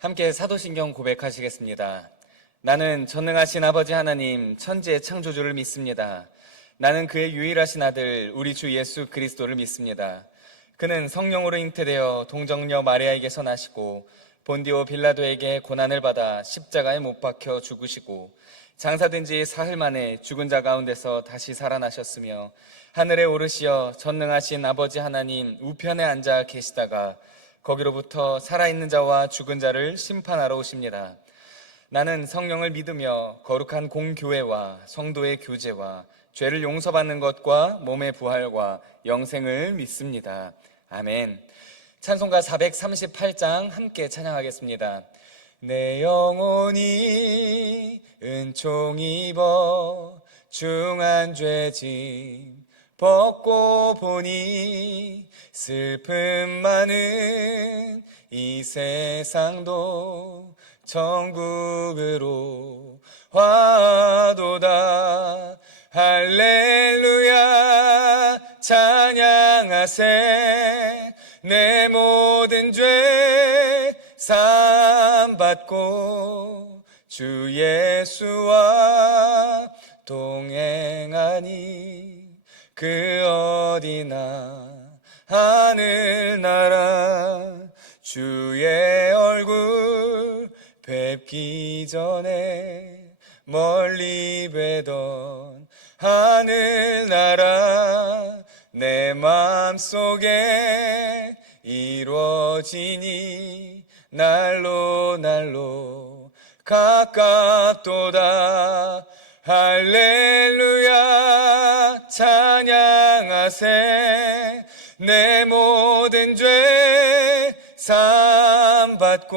함께 사도신경 고백하시겠습니다. 나는 전능하신 아버지 하나님 천지의 창조주를 믿습니다. 나는 그의 유일하신 아들 우리 주 예수 그리스도를 믿습니다. 그는 성령으로 잉태되어 동정녀 마리아에게서 나시고 본디오 빌라도에게 고난을 받아 십자가에 못 박혀 죽으시고 장사된 지 사흘 만에 죽은 자 가운데서 다시 살아나셨으며 하늘에 오르시어 전능하신 아버지 하나님 우편에 앉아 계시다가 거기로부터 살아있는 자와 죽은 자를 심판하러 오십니다. 나는 성령을 믿으며 거룩한 공교회와 성도의 교제와 죄를 용서받는 것과 몸의 부활과 영생을 믿습니다. 아멘. 찬송가 438장 함께 찬양하겠습니다. 내 영혼이 은총 입어 중한 죄짐 벗고 보니 슬픔 많은 이 세상도 천국으로 와도다. 할렐루야 찬양하세. 내 모든 죄 사함받고 주 예수와 동행하니 그 어디나 하늘나라 주의 얼굴 뵙기 전에 멀리 뵈던 하늘나라 내 맘속에 이루어지니 날로 가깝도다. 할렐루야 찬양하세. 내 모든 죄 사함받고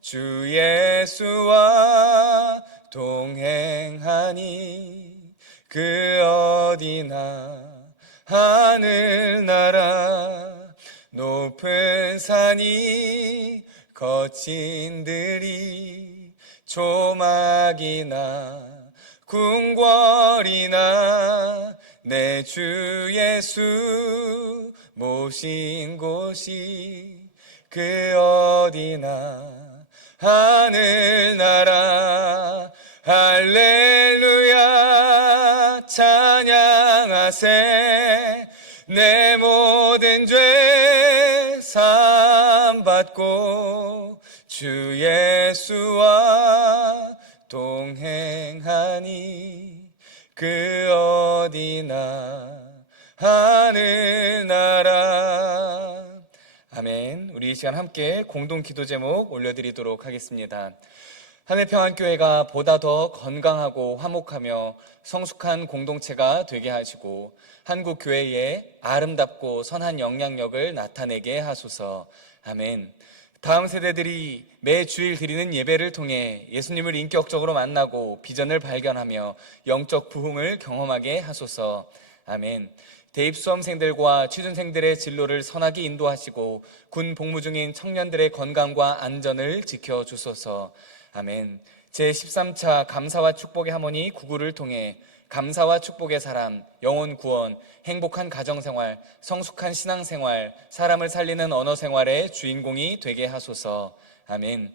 주 예수와 동행하니 그 어디나 하늘나라. 높은 산이 거친 들이 조막이나 궁궐이나 내 주 예수 모신 곳이 그 어디나 하늘나라. 할렐루야 찬양하세. 내 모든 죄 사함받고 주 예수와 동행하니 그 어디나 하늘나라. 아멘. 우리 이 시간 함께 공동 기도 제목 올려드리도록 하겠습니다. 하늘평안교회가 보다 더 건강하고 화목하며 성숙한 공동체가 되게 하시고 한국교회의 아름답고 선한 영향력을 나타내게 하소서. 아멘. 다음 세대들이 매 주일 드리는 예배를 통해 예수님을 인격적으로 만나고 비전을 발견하며 영적 부흥을 경험하게 하소서. 아멘. 대입수험생들과 취준생들의 진로를 선하게 인도하시고 군 복무 중인 청년들의 건강과 안전을 지켜주소서. 아멘. 제13차 감사와 축복의 하모니 구구를 통해 감사와 축복의 사람, 영혼 구원, 행복한 가정생활, 성숙한 신앙생활, 사람을 살리는 언어생활의 주인공이 되게 하소서. 아멘.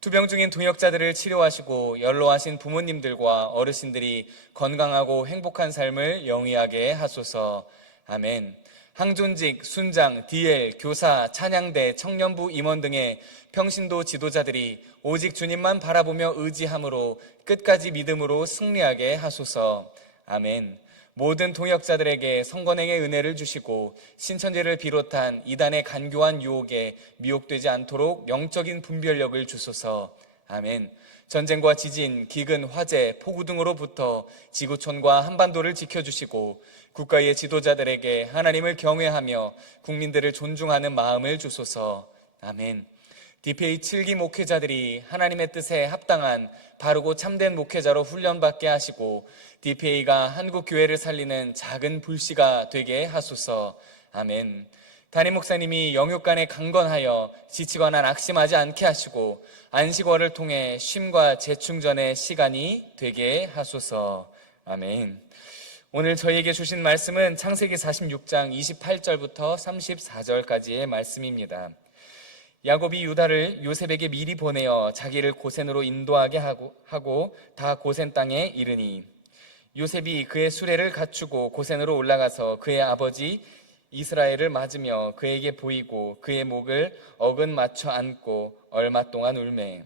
투병 중인 동역자들을 치료하시고 연로하신 부모님들과 어르신들이 건강하고 행복한 삶을 영위하게 하소서. 아멘. 항존직, 순장, DL, 교사, 찬양대, 청년부 임원 등의 평신도 지도자들이 오직 주님만 바라보며 의지함으로 끝까지 믿음으로 승리하게 하소서. 아멘. 모든 동역자들에게 성건행의 은혜를 주시고 신천지를 비롯한 이단의 간교한 유혹에 미혹되지 않도록 영적인 분별력을 주소서. 아멘. 전쟁과 지진, 기근, 화재, 폭우 등으로부터 지구촌과 한반도를 지켜주시고 국가의 지도자들에게 하나님을 경외하며 국민들을 존중하는 마음을 주소서. 아멘. DPA 7기 목회자들이 하나님의 뜻에 합당한 바르고 참된 목회자로 훈련받게 하시고 DPA가 한국교회를 살리는 작은 불씨가 되게 하소서. 아멘. 담임 목사님이 영육간에 강건하여 지치거나 낙심하지 않게 하시고 안식월을 통해 쉼과 재충전의 시간이 되게 하소서. 아멘. 오늘 저희에게 주신 말씀은 창세기 46장 28절부터 34절까지의 말씀입니다. 야곱이 유다를 요셉에게 미리 보내어 자기를 고센으로 인도하게 하고 다 고센 땅에 이르니 요셉이 그의 수레를 갖추고 고센으로 올라가서 그의 아버지 이스라엘을 맞으며 그에게 보이고 그의 목을 어근 맞춰 안고 얼마 동안 울매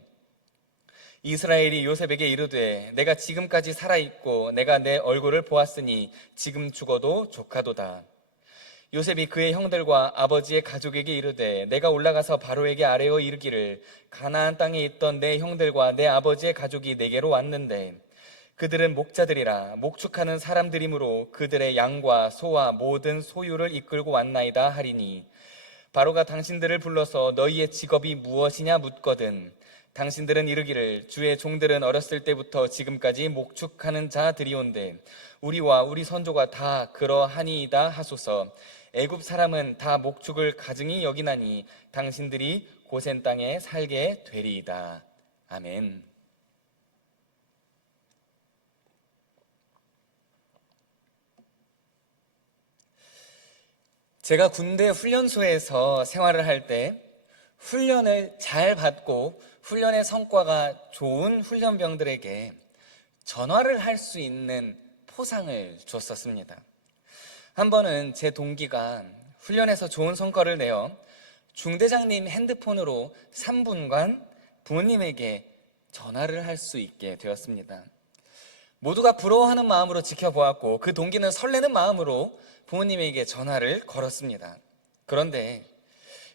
이스라엘이 요셉에게 이르되 내가 지금까지 살아있고 내가 내 얼굴을 보았으니 지금 죽어도 조카도다. 요셉이 그의 형들과 아버지의 가족에게 이르되 내가 올라가서 바로에게 아뢰어 이르기를 가나안 땅에 있던 내 형들과 내 아버지의 가족이 내게로 왔는데 그들은 목자들이라 목축하는 사람들이므로 그들의 양과 소와 모든 소유를 이끌고 왔나이다 하리니 바로가 당신들을 불러서 너희의 직업이 무엇이냐 묻거든 당신들은 이르기를 주의 종들은 어렸을 때부터 지금까지 목축하는 자들이온데 우리와 우리 선조가 다 그러하니이다 하소서. 애굽 사람은 다 목축을 가증히 여기나니 당신들이 고센 땅에 살게 되리이다. 아멘. 제가 군대 훈련소에서 생활을 할 때 훈련을 잘 받고 훈련의 성과가 좋은 훈련병들에게 전화를 할 수 있는 포상을 줬었습니다. 한 번은 제 동기가 훈련에서 좋은 성과를 내어 중대장님 핸드폰으로 3분간 부모님에게 전화를 할 수 있게 되었습니다. 모두가 부러워하는 마음으로 지켜보았고 그 동기는 설레는 마음으로 부모님에게 전화를 걸었습니다. 그런데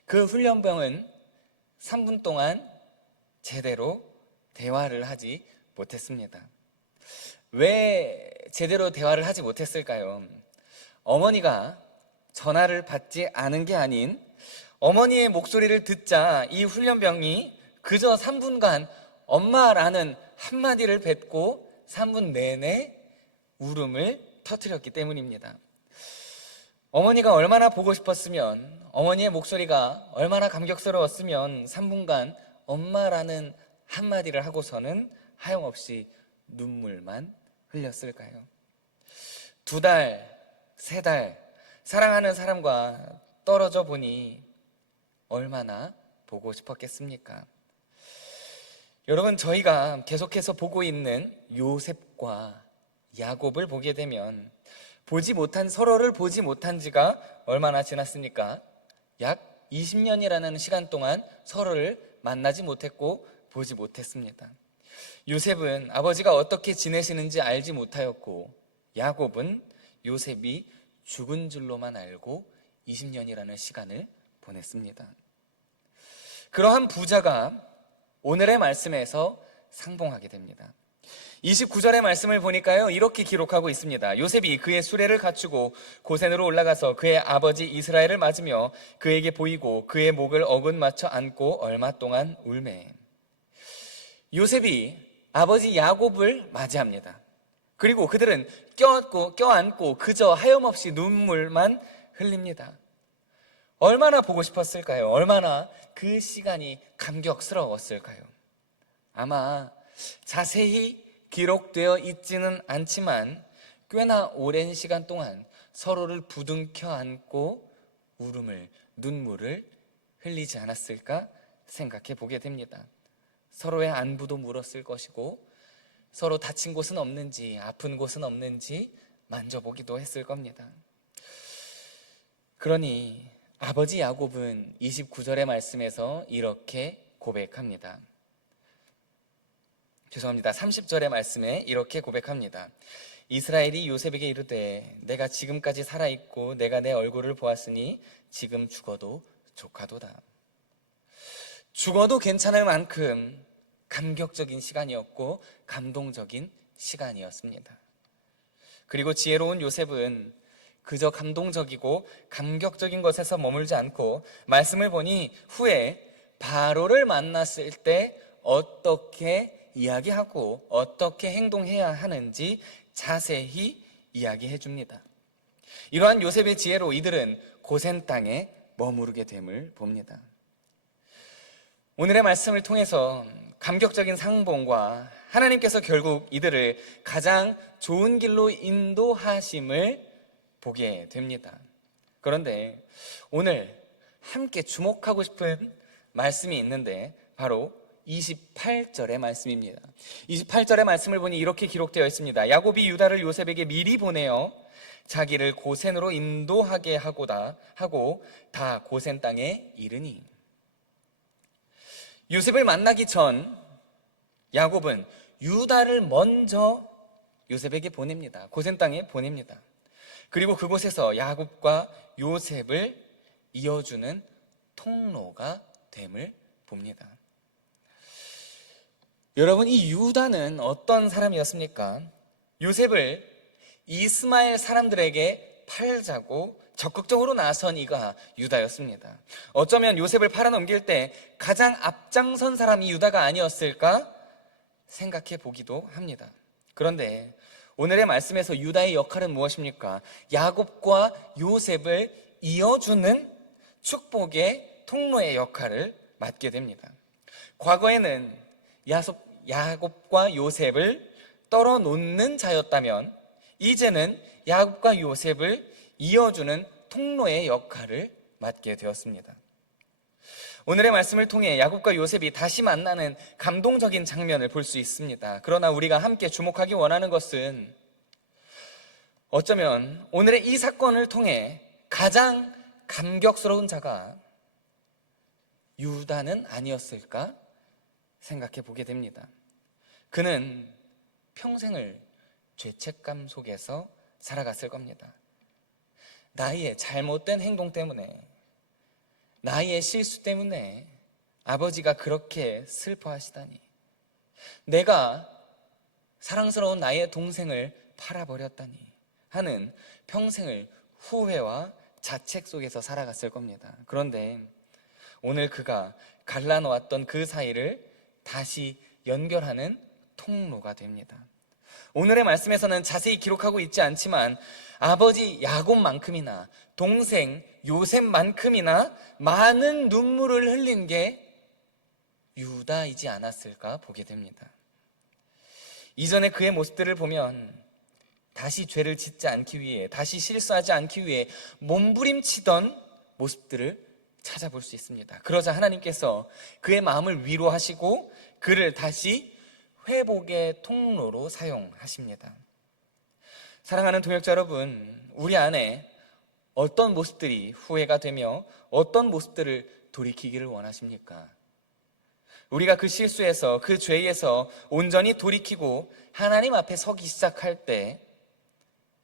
그 훈련병은 3분 동안 제대로 대화를 하지 못했습니다. 왜 제대로 대화를 하지 못했을까요? 어머니가 전화를 받지 않은 게 아닌 어머니의 목소리를 듣자 이 훈련병이 그저 3분간 엄마라는 한마디를 뱉고 3분 내내 울음을 터뜨렸기 때문입니다. 어머니가 얼마나 보고 싶었으면, 어머니의 목소리가 얼마나 감격스러웠으면 3분간 엄마라는 한마디를 하고서는 하염없이 눈물만 흘렸을까요? 2달, 3달 사랑하는 사람과 떨어져 보니 얼마나 보고 싶었겠습니까? 여러분, 저희가 계속해서 보고 있는 요셉과 야곱을 보게 되면 서로를 보지 못한 지가 얼마나 지났습니까? 약 20년이라는 시간 동안 서로를 만나지 못했고 보지 못했습니다. 요셉은 아버지가 어떻게 지내시는지 알지 못하였고 야곱은 요셉이 죽은 줄로만 알고 20년이라는 시간을 보냈습니다. 그러한 부자가 오늘의 말씀에서 상봉하게 됩니다. 29절의 말씀을 보니까요, 이렇게 기록하고 있습니다. 요셉이 그의 수레를 갖추고 고센으로 올라가서 그의 아버지 이스라엘을 맞으며 그에게 보이고 그의 목을 어근 맞춰 안고 얼마 동안 울매. 요셉이 아버지 야곱을 맞이합니다. 그리고 그들은 껴안고 그저 하염없이 눈물만 흘립니다. 얼마나 보고 싶었을까요? 얼마나 그 시간이 감격스러웠을까요? 아마 자세히 기록되어 있지는 않지만 꽤나 오랜 시간 동안 서로를 부둥켜 안고 눈물을 흘리지 않았을까 생각해 보게 됩니다. 서로의 안부도 물었을 것이고 서로 다친 곳은 없는지 아픈 곳은 없는지 만져보기도 했을 겁니다. 그러니 아버지 야곱은 29절의 말씀에서 이렇게 고백합니다. 30절의 말씀에 이렇게 고백합니다. 이스라엘이 요셉에게 이르되 내가 지금까지 살아있고 내가 내 얼굴을 보았으니 지금 죽어도 조카도다. 죽어도 괜찮을 만큼 감격적인 시간이었고 감동적인 시간이었습니다. 그리고 지혜로운 요셉은 그저 감동적이고 감격적인 것에서 머물지 않고 말씀을 보니 후에 바로를 만났을 때 어떻게 이야기하고 어떻게 행동해야 하는지 자세히 이야기해 줍니다. 이러한 요셉의 지혜로 이들은 고센 땅에 머무르게 됨을 봅니다. 오늘의 말씀을 통해서 감격적인 상봉과 하나님께서 결국 이들을 가장 좋은 길로 인도하심을 보게 됩니다. 그런데 오늘 함께 주목하고 싶은 말씀이 있는데 바로 28절의 말씀입니다. 28절의 말씀을 보니 이렇게 기록되어 있습니다. 야곱이 유다를 요셉에게 미리 보내어 자기를 고센으로 인도하게 하고 다 고센 땅에 이르니. 요셉을 만나기 전 야곱은 유다를 먼저 요셉에게 보냅니다. 고센 땅에 보냅니다. 그리고 그곳에서 야곱과 요셉을 이어주는 통로가 됨을 봅니다. 여러분, 이 유다는 어떤 사람이었습니까? 요셉을 이스마엘 사람들에게 팔자고 적극적으로 나선 이가 유다였습니다. 어쩌면 요셉을 팔아넘길 때 가장 앞장선 사람이 유다가 아니었을까 생각해 보기도 합니다. 그런데 오늘의 말씀에서 유다의 역할은 무엇입니까? 야곱과 요셉을 이어주는 축복의 통로의 역할을 맡게 됩니다. 과거에는 야곱과 요셉을 떨어놓는 자였다면 이제는 야곱과 요셉을 이어주는 통로의 역할을 맡게 되었습니다. 오늘의 말씀을 통해 야곱과 요셉이 다시 만나는 감동적인 장면을 볼 수 있습니다. 그러나 우리가 함께 주목하기 원하는 것은 어쩌면 오늘의 이 사건을 통해 가장 감격스러운 자가 유다는 아니었을까 생각해 보게 됩니다. 그는 평생을 죄책감 속에서 살아갔을 겁니다. 나의 잘못된 행동 때문에, 나의 실수 때문에 아버지가 그렇게 슬퍼하시다니, 내가 사랑스러운 나의 동생을 팔아버렸다니 하는 평생을 후회와 자책 속에서 살아갔을 겁니다. 그런데 오늘 그가 갈라놓았던 그 사이를 다시 연결하는 통로가 됩니다. 오늘의 말씀에서는 자세히 기록하고 있지 않지만 아버지 야곱만큼이나 동생 요셉만큼이나 많은 눈물을 흘린 게 유다이지 않았을까 보게 됩니다. 이전에 그의 모습들을 보면 다시 죄를 짓지 않기 위해, 다시 실수하지 않기 위해 몸부림치던 모습들을 찾아볼 수 있습니다. 그러자 하나님께서 그의 마음을 위로하시고 그를 다시 회복의 통로로 사용하십니다. 사랑하는 동역자 여러분, 우리 안에 어떤 모습들이 후회가 되며 어떤 모습들을 돌이키기를 원하십니까? 우리가 그 실수에서, 그 죄에서 온전히 돌이키고 하나님 앞에 서기 시작할 때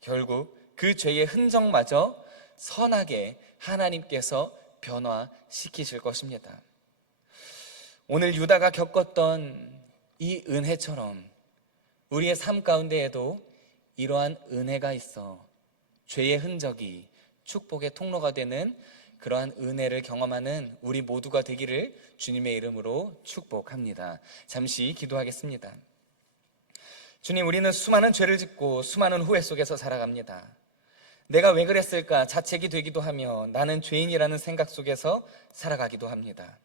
결국 그 죄의 흔적마저 선하게 하나님께서 변화시키실 것입니다. 오늘 유다가 겪었던 이 은혜처럼 우리의 삶 가운데에도 이러한 은혜가 있어 죄의 흔적이 축복의 통로가 되는 그러한 은혜를 경험하는 우리 모두가 되기를 주님의 이름으로 축복합니다. 잠시 기도하겠습니다. 주님, 우리는 수많은 죄를 짓고 수많은 후회 속에서 살아갑니다. 내가 왜 그랬을까 자책이 되기도 하며 나는 죄인이라는 생각 속에서 살아가기도 합니다.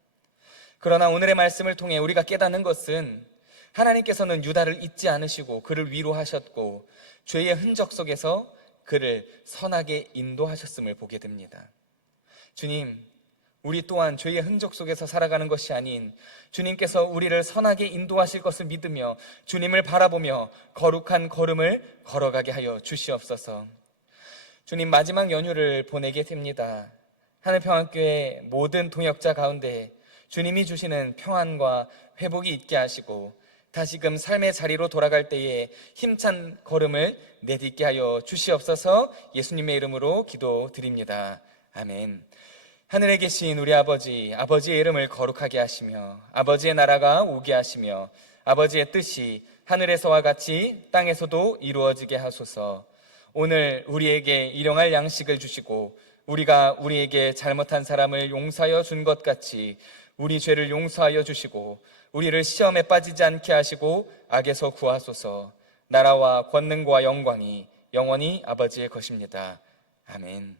그러나 오늘의 말씀을 통해 우리가 깨닫는 것은 하나님께서는 유다를 잊지 않으시고 그를 위로하셨고 죄의 흔적 속에서 그를 선하게 인도하셨음을 보게 됩니다. 주님, 우리 또한 죄의 흔적 속에서 살아가는 것이 아닌 주님께서 우리를 선하게 인도하실 것을 믿으며 주님을 바라보며 거룩한 걸음을 걸어가게 하여 주시옵소서. 주님, 마지막 연휴를 보내게 됩니다. 하늘평안교회 모든 동역자 가운데 주님이 주시는 평안과 회복이 있게 하시고 다시금 삶의 자리로 돌아갈 때에 힘찬 걸음을 내딛게 하여 주시옵소서. 예수님의 이름으로 기도드립니다. 아멘. 하늘에 계신 우리 아버지, 아버지의 이름을 거룩하게 하시며 아버지의 나라가 오게 하시며 아버지의 뜻이 하늘에서와 같이 땅에서도 이루어지게 하소서. 오늘 우리에게 일용할 양식을 주시고 우리가 우리에게 잘못한 사람을 용서하여 준 것 같이 우리 죄를 용서하여 주시고 우리를 시험에 빠지지 않게 하시고 악에서 구하소서. 나라와 권능과 영광이 영원히 아버지의 것입니다. 아멘.